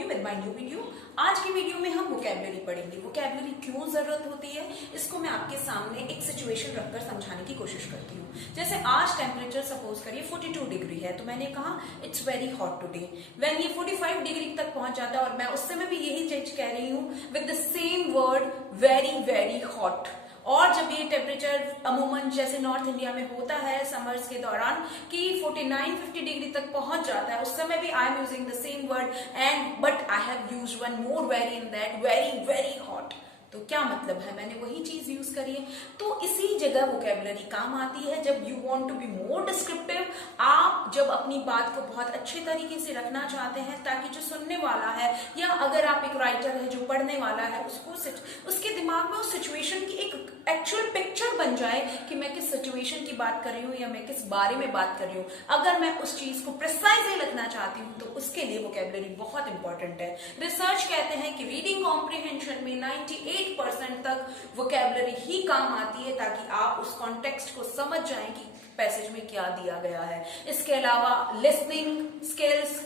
You with my new video. आज की video में हम वोकैबुलरी पढ़ेंगे। वोकैबुलरी क्यों जरूरत होती है, इसको मैं आपके सामने एक सिचुएशन रखकर समझाने की कोशिश करती हूँ। जैसे आज टेम्परेचर सपोज करिए 42 डिग्री है, तो मैंने कहा it's very hot today. When ये 45 डिग्री तक पहुंच जाता है और मैं उस समय भी यही चीज कह रही हूँ with the same word very very hot. और जब ये टेम्परेचर अमूमन जैसे नॉर्थ इंडिया में होता है समर्स के दौरान कि 49-50 डिग्री तक पहुंच जाता है, उस समय भी I am using the same word and but I have used one more very in that very very hot. तो क्या मतलब है, मैंने वही चीज यूज करी है। तो इसी जगह वोकैबुलरी काम आती है जब you want to be more descriptive. आप जब अपनी बात को बहुत अच्छे तरीके से रखना चाहते हैं ताकि जो सुनने वाला है या अगर आप एक राइटर है जो पढ़ने वाला है उसके दिमाग में उस सिचुएशन की एक एक्चुअल पिक्चर बन जाए कि मैं किस सिचुएशन की बात कर रही हूँ या मैं किस बारे में बात कर रही हूँ। अगर मैं उस चीज को प्रिसाइजली लिखना चाहती हूँ तो उसके लिए वोकैबुलरी बहुत इंपॉर्टेंट है। रिसर्च कहते हैं कि रीडिंग कॉम्प्रिहेंशन में 98% तक वोकैबुलरी ही काम आती है ताकि आप उस कॉन्टेक्स्ट को समझ जाएं कि पैसेज में क्या दिया गया है। इसके अलावा listening skills,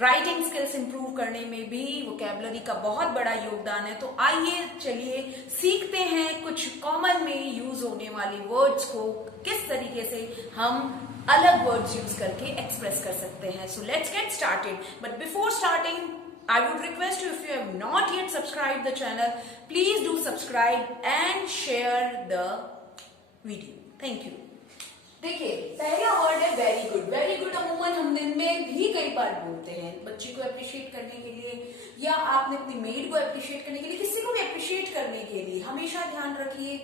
writing skills improve करने में भी वोकैबुलरी का बहुत बड़ा योगदान है। तो आइए चलिए सीखते हैं कुछ कॉमन में यूज होने वाले वर्ड्स को किस तरीके से हम अलग वर्ड्स यूज करके एक्सप्रेस कर सकते हैं। So let's get started, but before starting I would request you, if you have not yet subscribed the channel, please do subscribe and share the video. Thank you. देखिए पहला word है very good. Very good अमूमन हम दिन में भी कई बार बोलते हैं बच्चे को अप्रिशिएट करने के लिए या आपने अपनी मेड को अप्रिशिएट करने के लिए, किसी को भी अप्रिशिएट करने के लिए। हमेशा ध्यान रखिए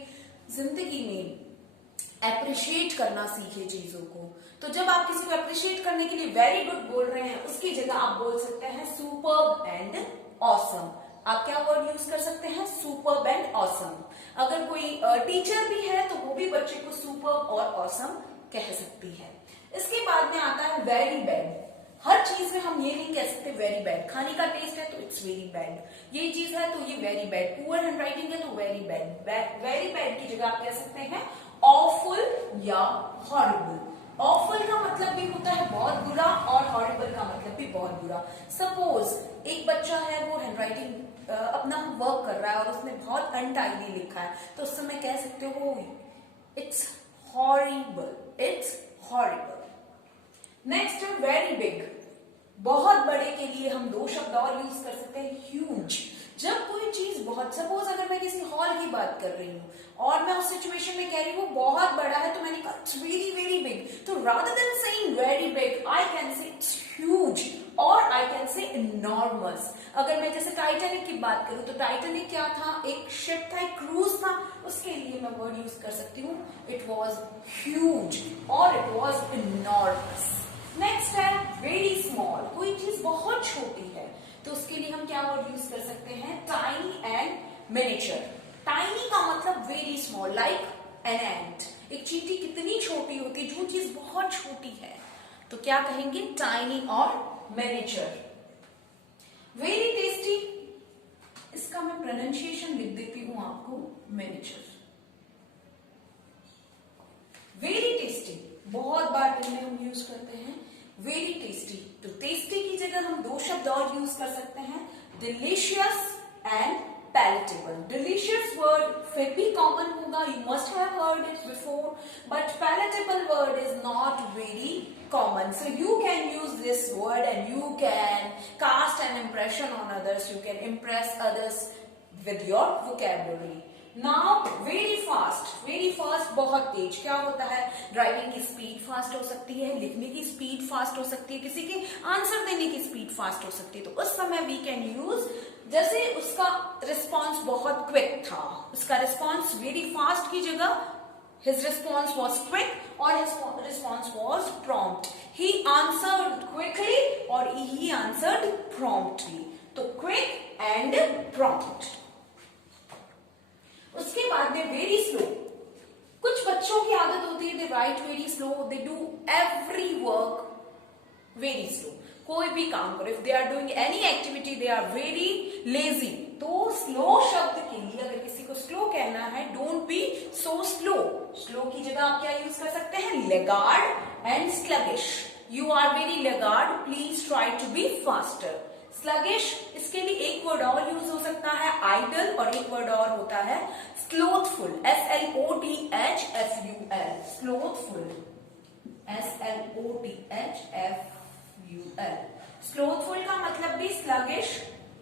जिंदगी में अप्रिशिएट करना सीखे चीजों को। तो जब आप किसी को अप्रिशिएट करने के लिए वेरी गुड बोल रहे हैं उसकी जगह आप बोल सकते हैं सुपर्ब एंड ऑसम। आप क्या वर्ड यूज कर सकते हैं, सुपर्ब एंड ऑसम। अगर कोई टीचर भी है तो वो भी बच्चे को सुपर्ब और ऑसम कह सकती है। इसके बाद में आता है वेरी बैड। हर चीज में हम ये नहीं कह सकते वेरी बैड। खाने का टेस्ट है तो इट्स वेरी बैड, ये चीज है तो ये very bad. Poor hand writing है तो वेरी बैड। वेरी बैड की जगह आप कह सकते हैं ऑफुल या हॉरिबल। ऑफुल का मतलब भी होता है बहुत बुरा और हॉरिबल का मतलब भी बहुत बुरा। सपोज एक बच्चा है वो हैंड राइटिंग अपना वर्क कर रहा है और उसने बहुत अनटाइडली लिखा है तो उस समय कह सकते हो it's horrible, it's horrible. Next है वेरी बिग। बहुत बड़े के लिए हम दो शब्द और यूज कर सकते हैं, ह्यूज। जब कोई चीज बहुत, सपोज अगर मैं किसी हॉल की बात कर रही हूँ और मैं उस सिचुएशन में कह रही हूँ वो बहुत बड़ा है तो मैंने कहा इट्स वेरी वेरी बिग। तो rather than saying very big I can से इट्स ह्यूज और आई कैन से इनॉर्मस। अगर मैं जैसे टाइटैनिक की बात करूं तो टाइटैनिक क्या था, एक शिप था, एक क्रूज था, उसके लिए मैं वर्ड यूज कर सकती हूँ इट वॉज ह्यूज और इट वॉज इनॉर्मस। नेक्स्ट है वेरी स्मॉल। कोई चीज बहुत छोटी है तो उसके लिए हम क्या वर्ड यूज कर सकते हैं, टाइनी एंड मिनिएचर। टाइनी का मतलब very small, like an ant. एक चींटी कितनी छोटी होती है, जो चीज बहुत छोटी है तो क्या कहेंगे, टाइनी और मिनिएचर। वेरी टेस्टी, इसका मैं प्रोनाउंसिएशन लिख देती हूं आपको, मिनिएचर। वेरी टेस्टी बहुत बार दिन में हम यूज करते हैं वेरी टेस्टी। तो टेस्टी की जगह हम दो शब्द और यूज कर सकते हैं, delicious and palatable. Delicious word फिर भी कॉमन होगा, you must have heard it before, but palatable word is not very common. So you can use this word and you can cast an impression on others. You can impress others with your vocabulary. Now very fast. Very fast बहुत तेज। क्या होता है, driving की speed fast हो सकती है, लिखने की स्पीड फास्ट हो सकती है, किसी के आंसर देने की स्पीड फास्ट हो सकती है। तो उस समय वी कैन यूज, जैसे उसका रिस्पॉन्स बहुत क्विक था, उसका रिस्पॉन्स वेरी फास्ट की जगह his response was quick or his response was prompt. He answered quickly or he answered promptly. तो quick and prompt. उसके बाद में very slow. कुछ बच्चों की आदत होती है they write very slow, they do every work very slow. कोई भी काम करो, if they are doing any activity they are very lazy. तो स्लो शब्द के लिए अगर किसी को स्लो कहना है, don't be so slow. Slow की जगह आप क्या यूज कर सकते हैं, laggard and sluggish. You are very laggard, please try to be faster. Sluggish, इसके लिए एक वर्ड और यूज हो सकता है आइडल, और एक वर्ड और होता है स्लोथफुल, SLOTHFUL, स्लोथफुल, SLOTHFUL। स्लोथफुल का मतलब भी स्लगिश,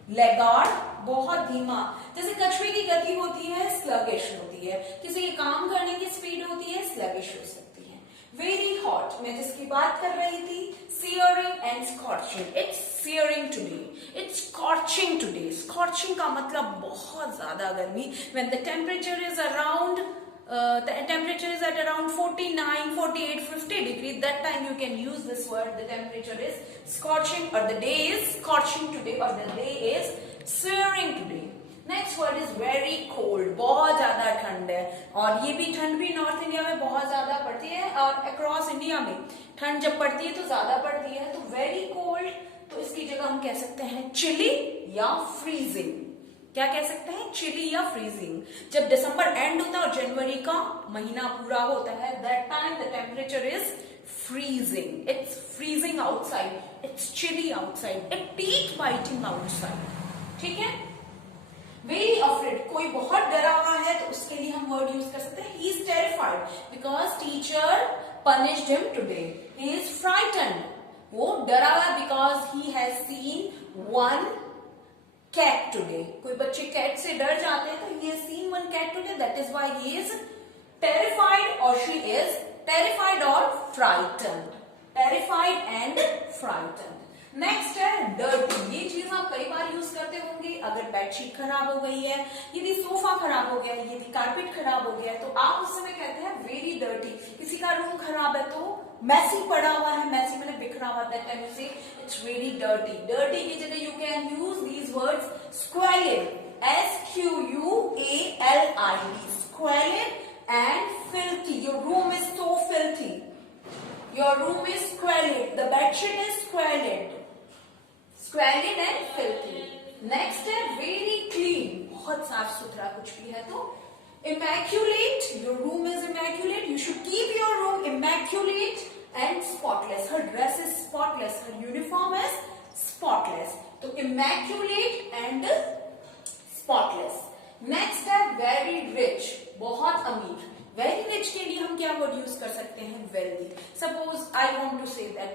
लेगार्ड, बहुत धीमा। जैसे कछुए की गति होती है स्लगिश होती है, किसी के काम करने की स्पीड होती है स्लगिश हो सकती है। वेरी हॉट, मैं जिसकी बात कर रही थी, searing and scorching, it's searing today, it's scorching today। scorching का मतलब बहुत ज्यादा गर्मी। when the temperature is around the temperature is at around 49, 48, 50 degree, that time you can use this word, the temperature is scorching, or the day is scorching today, or the day is searing today। Next word is very cold, बहुत ज्यादा ठंड है, और ये भी ठंड भी north India में बहुत ज्यादा पड़ती है, और अक्रॉस इंडिया में ठंड जब पड़ती है तो ज्यादा पड़ती है। तो वेरी कोल्ड, तो इसकी जगह हम कह सकते हैं चिली या फ्रीजिंग। क्या कह सकते हैं? चिली या फ्रीजिंग। जब दिसंबर एंड होता है और जनवरी का महीना पूरा होता है, that time the temperature is freezing, it's freezing outside, it's chilly outside, it teeth biting outside। ठीक है। वेरी अफ्रेड, कोई बहुत डरा हुआ है तो उसके लिए हम वर्ड यूज कर सकते हैं he is terrified because teacher punished him today. He is frightened, वो डरा हुआ because he has seen one cat today. कोई बच्चे कैट से डर जाते हैं तो he has seen one cat today, that is why he is terrified और शी इज टेरिफाइड और frightened, terrified and frightened. Next है डर्टी, ये चीज आप कई बार यूज करते होंगे। अगर बेडशीट खराब हो गई है, यदि सोफा खराब हो गया है, यदि कारपेट खराब हो गया है, तो आप उस समय कहते हैं वेरी डर्टी। किसी का रूम खराब है तो मैसी पड़ा हुआ है, मैसी मैंने बिखरा हुआ, that time you say it's very dirty. Dirty की जगह you can use these words squalid, SQUALID, squalid and filthy. Your room is so filthy, your room is squalid, the bed sheet is squalid, squalid and filthy। next है very clean, बहुत साफ सुथरा कुछ भी है तो immaculate, your room is immaculate, you should keep your room immaculate and spotless। her dress is spotless, her uniform is spotless, तो immaculate and spotless। next है very rich, बहुत अमीर। वेरी रिच के लिए हम क्या वर्ड यूज कर सकते हैं? Wealthy. Suppose I want to say that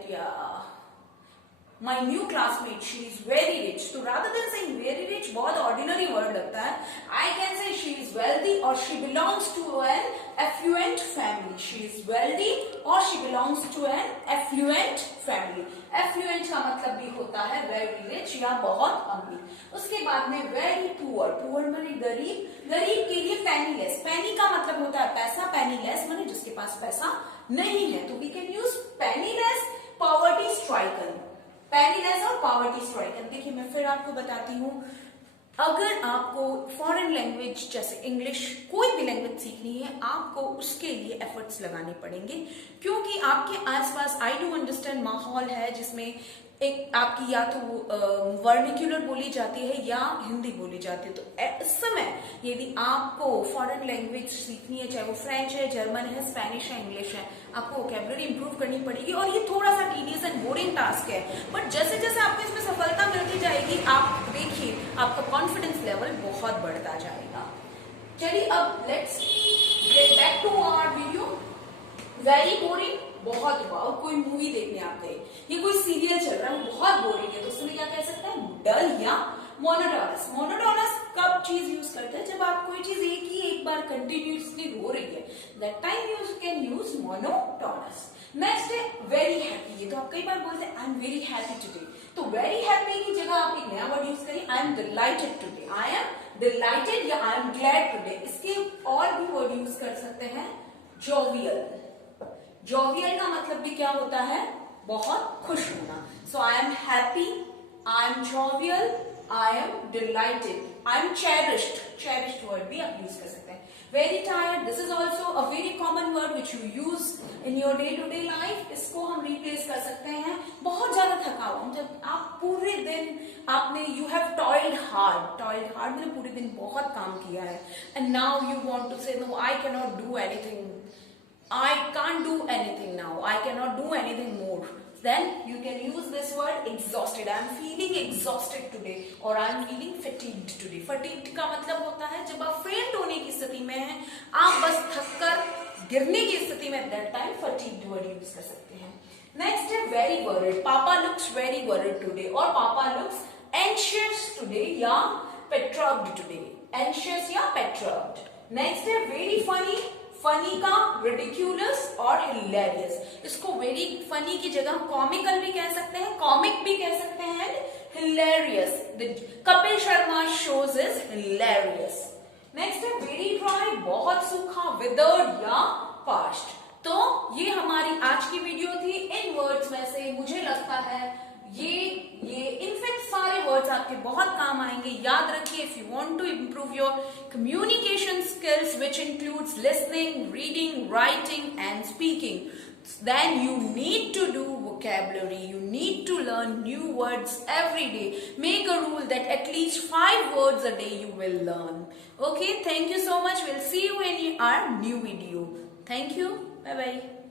my new classmate she is very rich, तो rather than saying very rich, बहुत ऑर्डिनरी वर्ड लगता है, I can say she is wealthy और she belongs to an affluent family. She is wealthy और she belongs to an affluent family. Affluent का मतलब भी होता है वेरी रिच या बहुत अमीर। उसके बाद में वेरी पुअर, पुअर माने गरीब, गरीब के लिए पेनीलेस, पेनी का मतलब होता है पैसा, पेनीलेस माने जिसके पास पैसा नहीं है, तो we can use penniless, poverty stricken, penniless और पॉवर्टी स्ट्राइकन। देखिए मैं फिर आपको बताती हूँ, अगर आपको फॉरेन लैंग्वेज जैसे इंग्लिश कोई भी लैंग्वेज सीखनी है, आपको उसके लिए एफर्ट्स लगाने पड़ेंगे, क्योंकि आपके आसपास आई डू अंडरस्टैंड माहौल है जिसमें एक आपकी या तो वर्निक्यूलर बोली जाती है या हिंदी बोली जाती है। तो इस समय यदि आपको फॉरेन लैंग्वेज सीखनी है, चाहे वो फ्रेंच है, जर्मन है, स्पेनिश है, इंग्लिश है, आपको वोकैबुलरी इंप्रूव करनी पड़ेगी, और ये थोड़ा सा टीडियस एंड बोरिंग टास्क है, बट जैसे जैसे आपको इसमें सफलता मिलती जाएगी, आप देखिए आपका कॉन्फिडेंस लेवल बहुत बढ़ता जाएगा। चलिए अब let's get back to our video. Very boring, बहुत वाओ, कोई मूवी देखने आप गए, ये कोई सीरियल चल रहा है, बहुत बोरिंग है, तो उसमें क्या कह सकते हैं? डल या मोनोटोनस। मोनोटोनस कब चीज यूज करते हैं? जब आप कोई चीज एक बार कंटिन्यूसली हो रही है, that time you can use monotonous. Next है वेरी हैप्पी, ये तो आप कई बार बोलते हैं I am very happy today, तो वेरी हैप्पी की जगह आप एक नया वर्ड यूज करिए, आई am dilated today, I am dilated या आई एम ग्लैड टुडे। इसके और भी वर्ड यूज कर सकते हैं, जोवियल। जोवियल का मतलब भी क्या होता है? बहुत खुश होना। So I am happy, I am jovial, I am delighted, I am cherished, cherished word भी आप यूज कर सकते हैं। Very tired, this is also a very common word which you use in your day to day life. इसको हम replace कर सकते हैं बहुत ज्यादा थका हुआ, जब आप पूरे दिन आपने you have toiled hard, toiled hard मतलब पूरे दिन बहुत काम किया है, and now you want to say no I can not do anything, I can't do anything now, I cannot do anything more, Then you can use this word exhausted. I am feeling exhausted today or I am feeling fatigued today. Fatigued का मतलब होता है जब आप फेंट होने की स्थिति में हैं, आप बस थककर गिरने की स्थिति में, that time fatigued word use कर सकते हैं. Next है very worried. Papa looks very worried today और Papa looks anxious today या perturbed today. Anxious या perturbed. Next है very funny. फनी का ridiculous और hilarious. इसको very funny की जगह comical भी कह सकते हैं, comic भी कह सकते हैं, hilarious. The Kapil Sharma shows is hilarious. Next है very dry, बहुत सूखा, withered या parched. तो ये हमारी आज की वीडियो थी. इन वर्ड्स में से मुझे लगता है ये इनफैक्ट सारे वर्ड्स आपके बहुत काम आएंगे. याद रखिए, if you want to improve your communication skills which includes listening, reading, writing and speaking, then you need to do vocabulary. You need to learn new words every day. Make a rule that at least 5 words a day you will learn. Okay, thank you so much. We'll see you in our new video. Thank you. Bye bye.